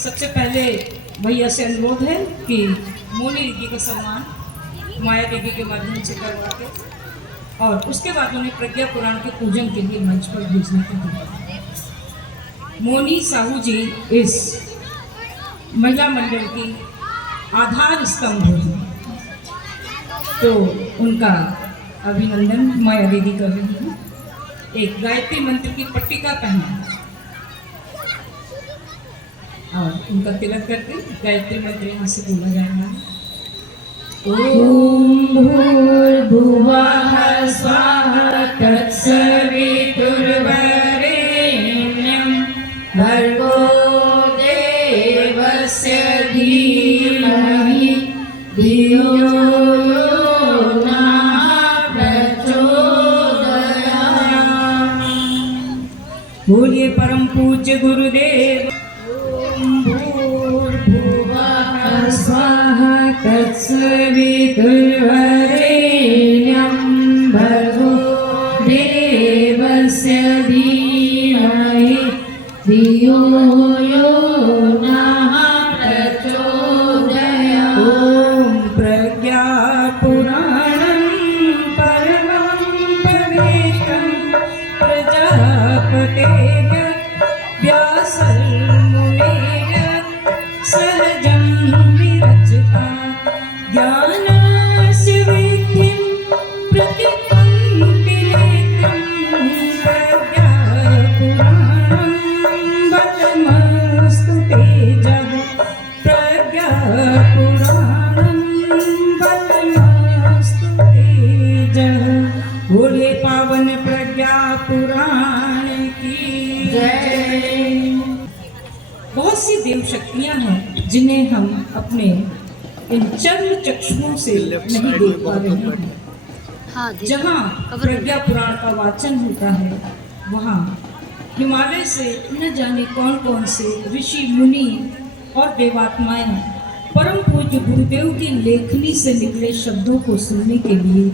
सबसे पहले भैया से अनुरोध है कि मोनी दीदी का सम्मान माया दीदी के माध्यम से करवा के और उसके बाद उन्हें प्रज्ञा पुराण के पूजन के लिए मंच पर भेजने को दिया। मोनी साहू जी इस महिला मंडल की आधार स्तंभ है, तो उनका अभिनंदन माया दीदी कर रही है। एक गायत्री मंत्र की पट्टिका पहना और उनका तिलक करके गायत्री मंत्र यहाँ से बोला जाएगा। ओम भूर्भुवः स्वाहा तत्सवितुर्वरेण्यं भर्गो देवस्य धीमहि धियो यो नः प्रचोदयात्। बोलिए परम पूज्य गुरुदेव। स्वाहा तत्सवितुर्वरेण्यं भर्गो देवस्य धीमहि धियो यो नः प्रचोदयात्। ॐ प्रज्ञापुराणं परमं पवित्रं प्रजापतेः व्यासमुनेः सहजं विरचिता ज्ञानस्य विधिं प्रतिपन्तिलेत्रं प्रज्ञापुराणं बलमस्तु तेजः प्रज्ञापुराणं बलमस्तु तेजः। बोले पावन प्रज्ञापुराण की जय। बहुत सी देव शक्तियां हैं जिन्हें हम अपने इन चर्म चक्षुओं से नहीं देख पा रहे हैं। जहाँ प्रज्ञा पुराण का वाचन होता है वहाँ हिमालय से न जाने कौन कौन से ऋषि मुनि और देवात्माएं परम पूज्य गुरुदेव की लेखनी से निकले शब्दों को सुनने के लिए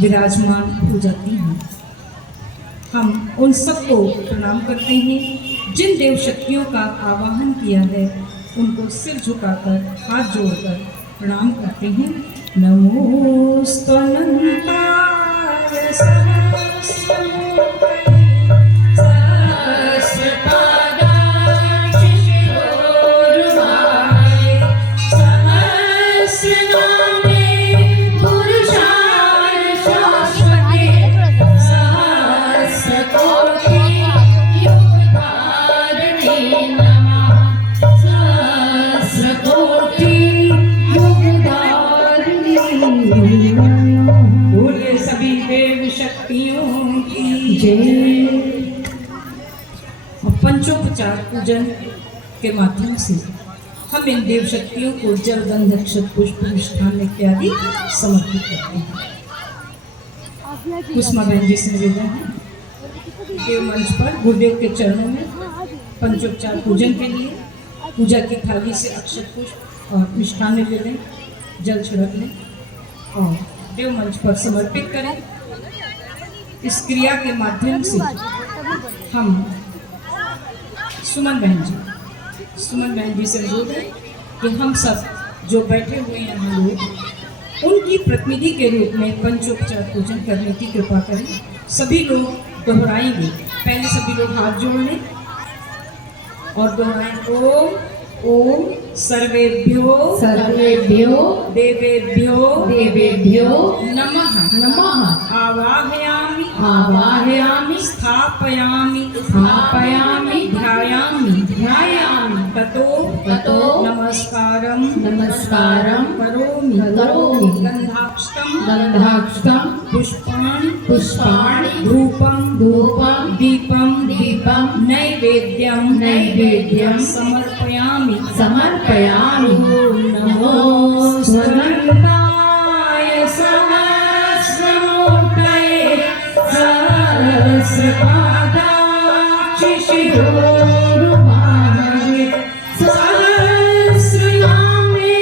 विराजमान हो जाती हैं। हम उन सबको प्रणाम करते हैं जिन देव शक्तियों का आवाहन किया है, उनको सिर झुकाकर हाथ जोड़कर प्रणाम करते हैं। नमोस्तुनंताय सहस्रमूर्तये सहस्रपादाय शिरोरुहाय सहस्रनामे पुरुषाय शाश्वते सहस्रकोटि युगधारिणे नमः सहस्रकोटि युगधारिणे। बोले सभी देव शक्तियों की जय। पंचोपचार पूजन के माध्यम से हम इन देव शक्तियों को जल गंध अक्षत पुष्प मिष्ठान इत्यादि समर्पित करते हैं। कुसुमा बहन जी से निवेदन है देव मंच पर गुरुदेव के चरणों में पंचोपचार पूजन के लिए पूजा की थाली से अक्षत पुष्प और मिष्ठान ले लें, जल छिड़क लें और देव मंच पर समर्पित करें। इस क्रिया के माध्यम से हम सुमन बहन जी से अनुरोध है कि हम सब जो बैठे हुए हैं हम लोग उनकी प्रतिनिधि के रूप में पंचोपचार पूजन करने की कृपा करें। सभी लोग दोहराएंगे। पहले सभी लोग हाथ जोड़ लें और दोहराएं। ओम ओम सर्वेभ्यो सर्वेभ्यो देवेभ्यो देवेभ्यो नमः नमः आवाहयामि आवाहयामि स्थापयामि स्थापयामि ध्यायामि ध्यायामि ततो ततो नमस्कारं नमस्कारं करोमि करोमि गन्धाक्षतं गन्धाक्षतं पुष्पाणि पुष्पाणि धूपं धूपं दीपं दीपं नैवेद्यं नैवेद्यं समर्पयामि समर्पयामि। नमो स्वनन्ताय सहस्रमूर्तये सहस्रपादाक्षिशिरोरुहाय सहस्रनामे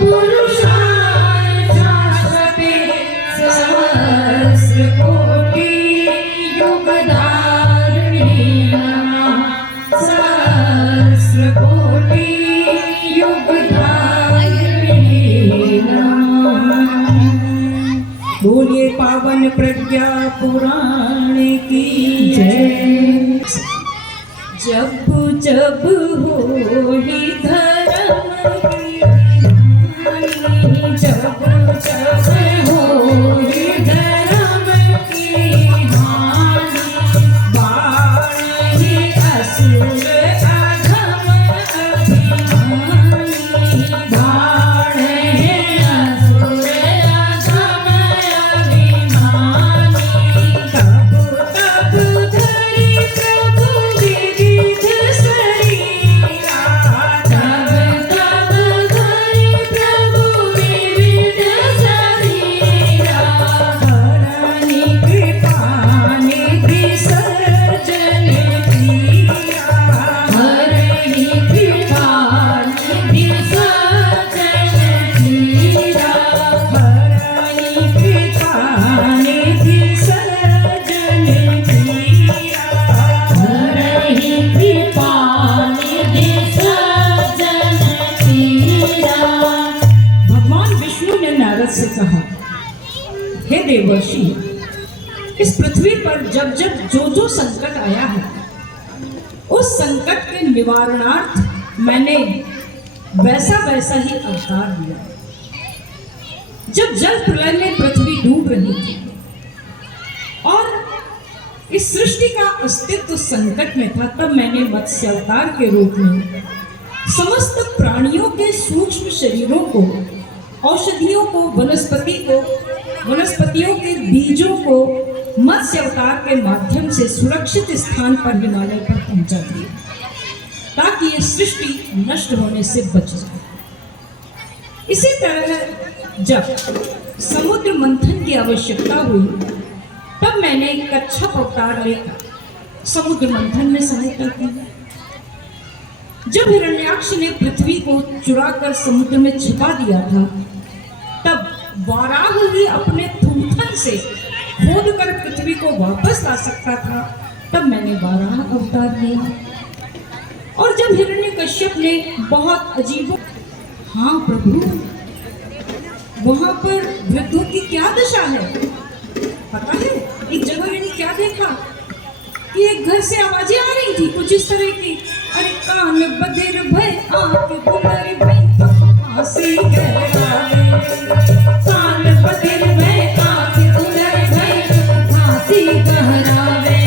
पुरुषाय शाश्वते सहस्रकोटि युगधारिणे नमः सहस्रकोटि बोलिए पावन प्रज्ञा पुराण की जय। जब जब हो ही धर्म की हानि, जब जब हो ही धर्म की हानि, बाण ही असुर अधम अभिमानी, बाण ही असुर अधम अभिमानी, तब तब धरि प्रभु विविध शरीरा, तब तब धरि प्रभु विविध शरीरा, हरनि कृपा निधि सर्जन किया, हरनि कृपा निधि सर्जन किया, हरनि कृपा निधि सर्जन किया, हरनि कृपा निधि सर्जन किया। भगवान विष्णु ने नारद से कहा, हे देवर्षि, इस पृथ्वी पर जब जब जो जो संकट आया है, उस संकट के निवारणार्थ मैंने वैसा वैसा ही अवतार लिया। जब जल प्रलय में पृथ्वी डूब रही थी और इस सृष्टि का अस्तित्व संकट में था, तब मैंने मत्स्य अवतार के रूप में समस्त प्राणियों के सूक्ष्म शरीरों को, औषधियों को, वनस्पतियों के बीजों को मत्स्य अवतार के माध्यम से सुरक्षित स्थान पर हिमालय पर पहुंचा दिया, ताकि ये सृष्टि नष्ट होने से बच जाए। इसी तरह जब समुद्र मंथन की आवश्यकता हुई, तब मैंने कच्छप अवतार लेकर समुद्र मंथन में सहायता की। जब हिरण्याक्ष ने पृथ्वी को चुराकर समुद्र में छिपा दिया था, तब वाराह ही अपने थूथन से खोदकर पृथ्वी को वापस ला सकता था, तब मैंने वाराह अवतार लिया। और जब हिरण्यकश्यप ने बहुत अजीब, हाँ प्रभु, वहां पर वृद्धों की क्या दशा है पता है? एक जगह मैंने क्या देखा कि एक घर से आवाजें आ रही थी कुछ इस तरह की, अरे कान बधिर भय आंख बुलर भय फांसी गहरावे, कान बधिर भय आंख बुलर भय फांसी गहरावे,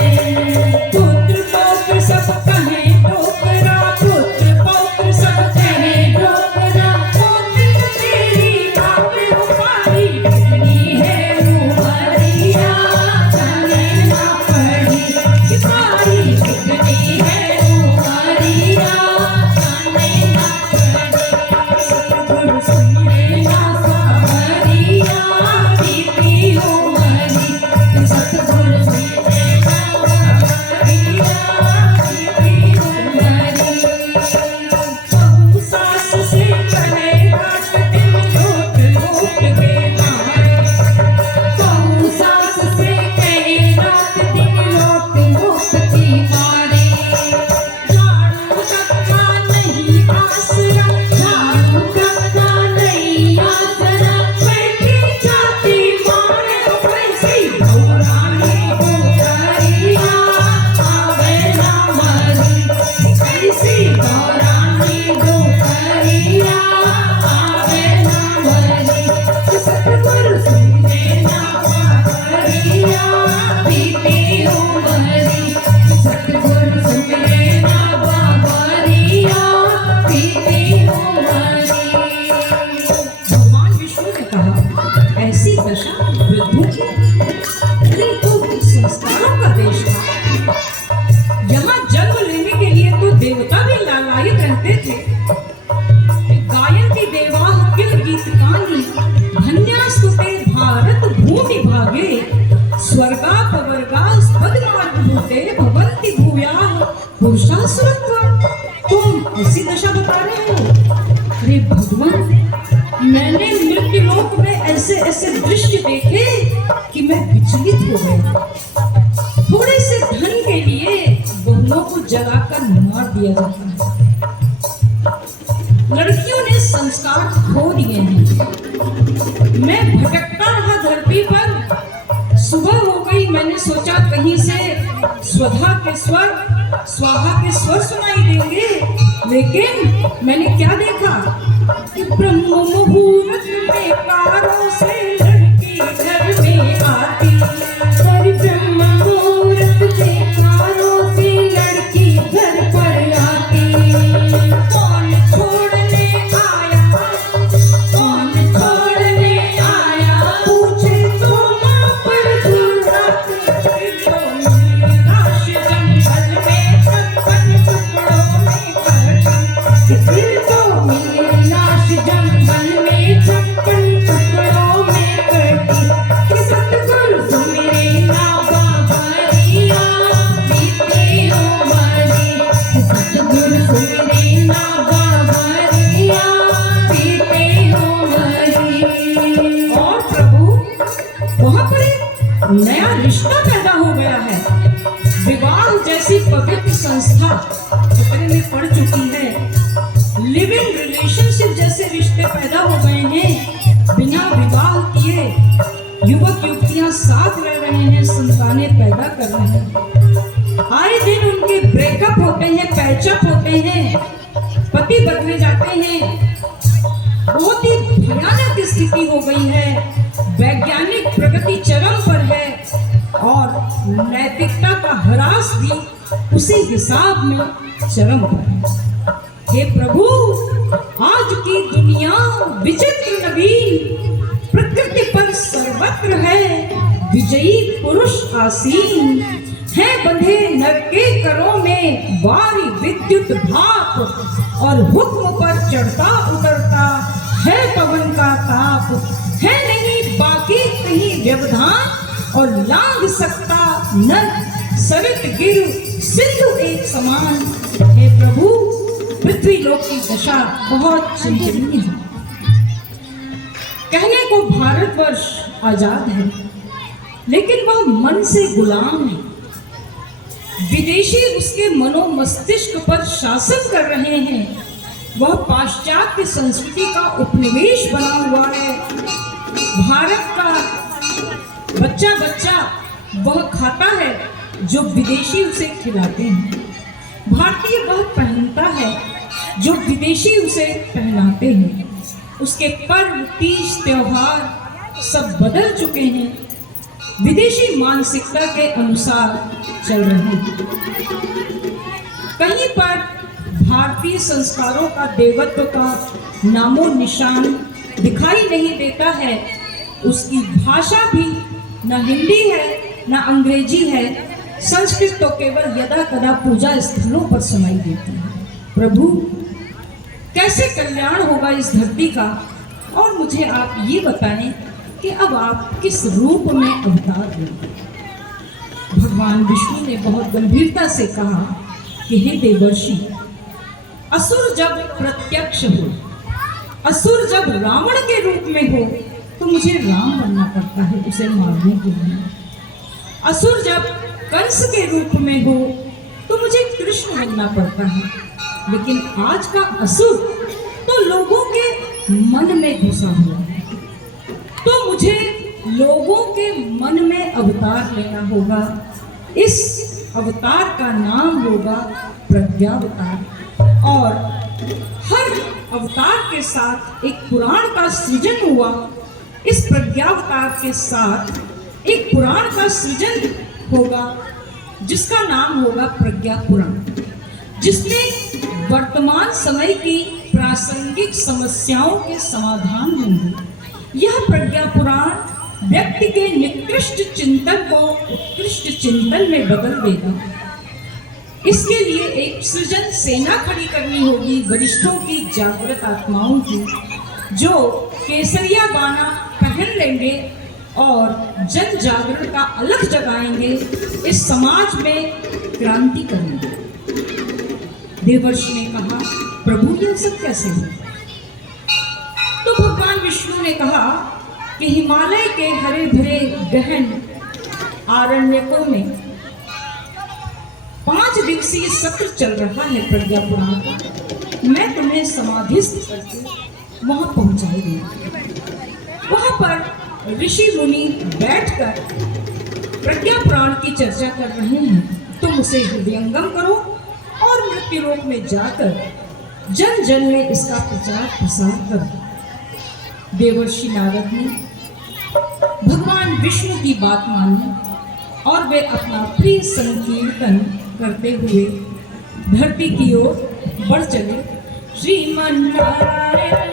पुत्र पौत्र सब कहे ठोकरा, पुत्र पौत्र सब कहे ठोकरा, पुत्र तेरी आप उपारी कितनी है उमरिया, तने ना पड़ी सिपाही कितनी है उमरिया, तने ना पड़ी, सतगुरु सुने ना सावरिया, बीती उमरी, सतगुरु सुने ना सावरिया, बीती उमरी। बहु सास से कहे रात दिन लूट लूट के मारे, बहु सास से कहे रात दिन लूट लूट के मारे, झाड़ू तक्का नहीं आसरा, झाड़ू तक्का नहीं आसरा, बैठी जाती मारे कैसी भौरानी भौरारिया, आवे ना मरी, कैसी भौरानी भौरारिया, आवे ना मरी, सतगुरु सुने ना बाबरिया, बीती उमरी, सतगुरु सुने ना बाबरिया, बीती उमरी। भगवान विष्णु ने कहा, ऐसी दशा वृद्धों की, अरे तो संस्कारों का देश था, यहाँ जन्म लेने के लिए तो देवता भी लालायित रहते थे। गायन्ति देवाः किल गीतकानि, धन्यास्तुते भारत भूमि भागे, स्वर्गापवर्गाः पद्मार्कभूते भवन्ति भूयाः पुरुषाः सुरत्वा। तुम ऐसी दशा बता रहे हो? अरे भगवान, मैंने मृत्युलोक में ऐसे ऐसे दृश्य देखे कि मैं विचलित हो गया। थोड़े से धन के लिए बहुओं को जलाकर मार दिया जाता है। लड़कियों ने संस्कार खो दिए हैं। मैं भटकता रहा धरती पर, सुबह हो गई, मैंने सोचा कहीं से स्वधा के स्वर, स्वाहा के स्वर सुनाई देंगे, लेकिन मैंने क्या देखा कि ब्रह्म मुहूर्त में कारों से लड़की घर में आती, और ब्रह्म मुहूर्त में कारों से लड़की घर पर आती। कौन छोड़ने आया, कौन छोड़ने आया, पूछे तो माँ पर गुर्रात, तो लाश जंगल में छप्पन टुकड़ों में करती, फिर तो मेरी लाश जंगल में छप्पन टुकड़ों में करती। सतगुरु सुमिरे ना बाबरिया, बीते उमरी, सतगुरु सुमिरे ना बाबरिया, बीते उमरी। और प्रभु वहां पर एक नया रिश्ता पैदा हो गया है। विवाह जैसी पवित्र संस्था खतरे में पड़ चुकी है। लिविंग रिलेशनशिप जैसे रिश्ते पैदा हो गए हैं। बिना विवाह किए युवक युवतियां साथ रह रहे हैं, संतानें पैदा कर रहे हैं। आए दिन उनके ब्रेकअप होते हैं, पैचअप होते हैं, पति बदले जाते हैं। बहुत ही भयानक स्थिति हो गई है। वैज्ञानिक प्रगति चरम पर है और नैतिकता का ह्रास भी उसी हिसाब में चरम पर है। हे प्रभु, आज की दुनिया विचित्र नवीन, प्रकृति पर सर्वत्र है विजयी पुरुष आसीन, है बंधे नर के करों में वारी विद्युत भाप, और हुक्म पर चढ़ता उतरता है पवन का ताप, है नहीं बाकी कहीं व्यवधान, और लांघ सकता नर सरित गिर सिंधु एक समान। हे प्रभु, पृथ्वी लोक की दशा बहुत चिंतनीय है। कहने को भारतवर्ष आजाद है, लेकिन वह मन से गुलाम है। विदेशी उसके मनो मस्तिष्क पर शासन कर रहे हैं। वह पाश्चात्य संस्कृति का उपनिवेश बना हुआ है। भारत का बच्चा बच्चा वह खाता है जो विदेशी उसे खिलाते हैं। भारतीय वह पहनता है जो विदेशी उसे पहनाते हैं। उसके पर्व, तीज, त्योहार सब बदल चुके हैं, विदेशी मानसिकता के अनुसार चल रहे हैं। कहीं पर भारतीय संस्कारों का, देवत्व का नामो निशान दिखाई नहीं देता है। उसकी भाषा भी न हिंदी है न अंग्रेजी है। संस्कृत तो केवल यदा कदा पूजा स्थलों पर सुनाई देती है। प्रभु, कैसे कल्याण होगा इस धरती का? और मुझे आप ये बताएं कि अब आप किस रूप में अवतार लेंगे? भगवान विष्णु ने बहुत गंभीरता से कहा कि हे देवर्षि, असुर जब प्रत्यक्ष हो, असुर जब रावण के रूप में हो, तो मुझे राम बनना पड़ता है उसे मारने के लिए। असुर जब कंस के रूप में हो, तो मुझे कृष्ण बनना पड़ता है। लेकिन आज का असुर तो लोगों के मन में घुसा हुआ है, तो मुझे लोगों के मन में अवतार लेना होगा। इस अवतार का नाम होगा प्रज्ञावतार। और हर अवतार के साथ एक पुराण का सृजन हुआ। इस प्रज्ञावतार के साथ एक पुराण का सृजन होगा जिसका नाम होगा प्रज्ञा पुराण, जिसमें वर्तमान समय की प्रासंगिक समस्याओं के समाधान होंगे। यह प्रज्ञा पुराण व्यक्ति के निकृष्ट चिंतन को उत्कृष्ट चिंतन में बदल देगा। इसके लिए एक सृजन सेना खड़ी करनी होगी, वरिष्ठों की, जागृत आत्माओं की, जो केसरिया बाना पहन लेंगे और जन जागरण का अलख जगाएंगे, इस समाज में क्रांति करेंगे। देवर्षि ने कहा, प्रभु यह सब कैसे हो? तो भगवान विष्णु ने कहा कि हिमालय के हरे भरे गहन आरण्यकों में 5 दिवसीय सत्र चल रहा है प्रज्ञा पुराण का। मैं तुम्हें समाधिस्थ करके वहां पहुंचाई दूंगी। वहां पर ऋषि मुनि बैठकर प्रज्ञा पुराण की चर्चा कर रहे हैं, तुम उसे हृदयंगम करो और मृत्युलोक में जाकर जन जन में इसका प्रचार प्रसार करो। देवर्षि नारद ने भगवान विष्णु की बात मानी और वे अपना प्रिय संकीर्तन करते हुए धरती की ओर बढ़ चले। श्रीमन्नारायण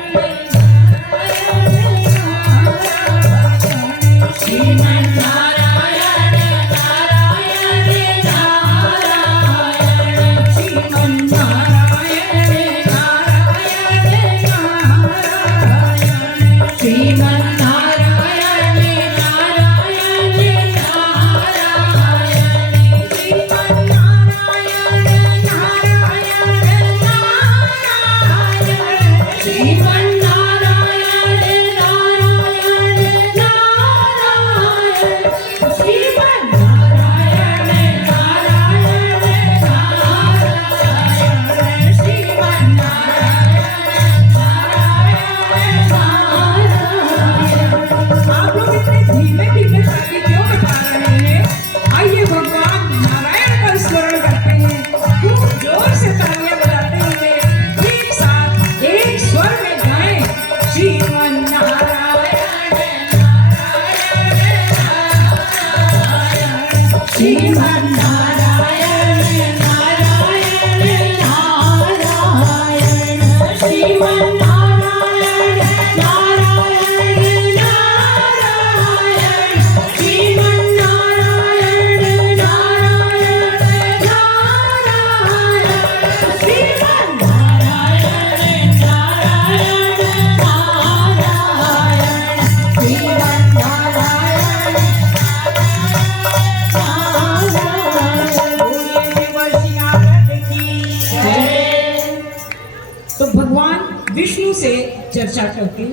विष्णु से चर्चा करके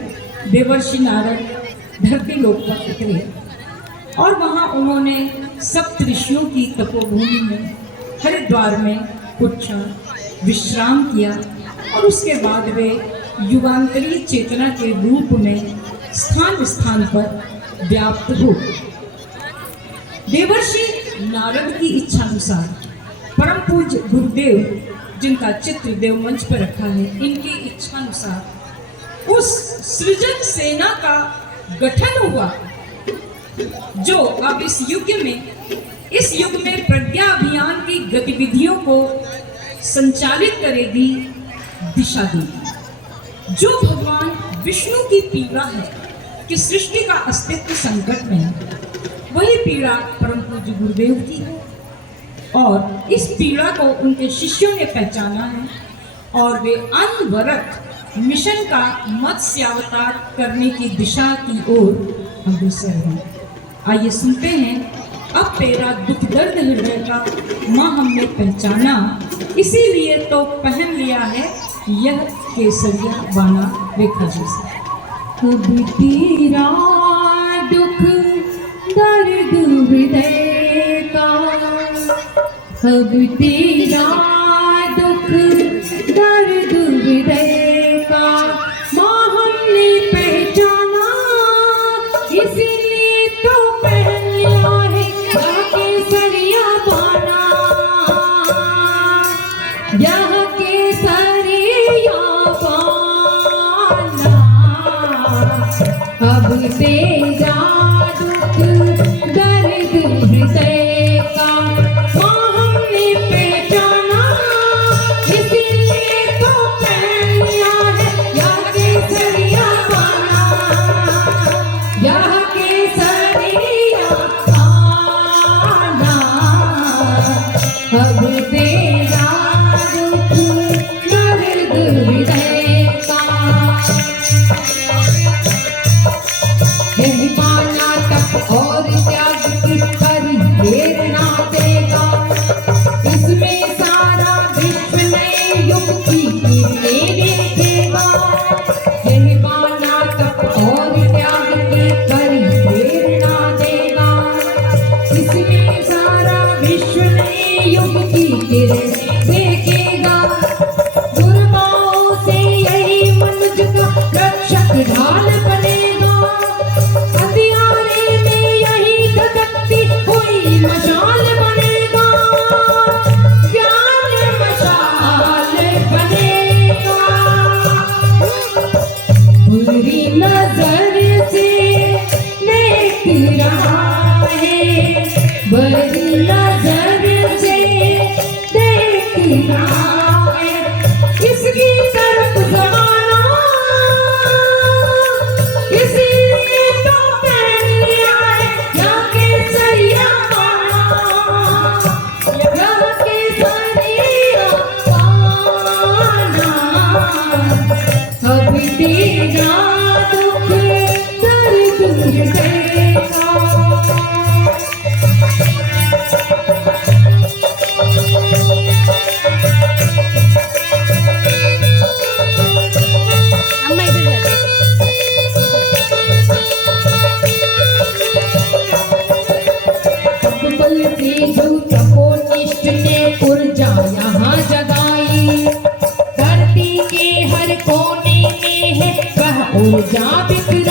देवर्षि नारद धरती लोक पर उतरे और वहां उन्होंने सप्त ऋषियों की तपोभूमि में हरिद्वार में कुछ क्षण विश्राम किया और उसके बाद वे युगांतरीय चेतना के रूप में स्थान स्थान पर व्याप्त हो। देवर्षि नारद की इच्छानुसार परम पूज्य गुरुदेव, जिनका चित्र देव मंच पर रखा है, इनकी इच्छानुसार उस सृजन सेना का गठन हुआ जो अब इस युग में प्रज्ञा अभियान की गतिविधियों को संचालित करेगी, दिशा देगी। जो भगवान विष्णु की पीड़ा है कि सृष्टि का अस्तित्व संकट में है, वही पीड़ा परम पूज्य गुरुदेव की है और इस पीड़ा को उनके शिष्यों ने पहचाना है और वे अनवरत मिशन का मत्स्यावतार करने की दिशा की ओर अग्रसर हैं। आइए सुनते हैं, अब तेरा दुख दर्द हृदय का माँ हमने पहचाना, इसीलिए तो पहन लिया है यह केसरिया बाना रेखा जैसा। अब तेरा दुख दर्द हृदय का, अब तेरा दुख दर्द हृदय का माँ हमने पहचाना, इसीलिए तो पहन लिया है यह केसरिया बाना, यह केसरिया बाना। अब तेरा दुख दर्द हृदय का माँ हमने पहचाना, इसीलिए तो पहन लिया है यह केसरिया बाना, यह केसरिया बाना। अब तेरा दुख दर्द हृदय का, यही बाना तब देगा दुख दर्द मिटेगा। बल से झूठ को निष्ठ ने ऊर्जा यहाँ जगाई, धरती के हर कोने में है वह ऊर्जा बिखराई।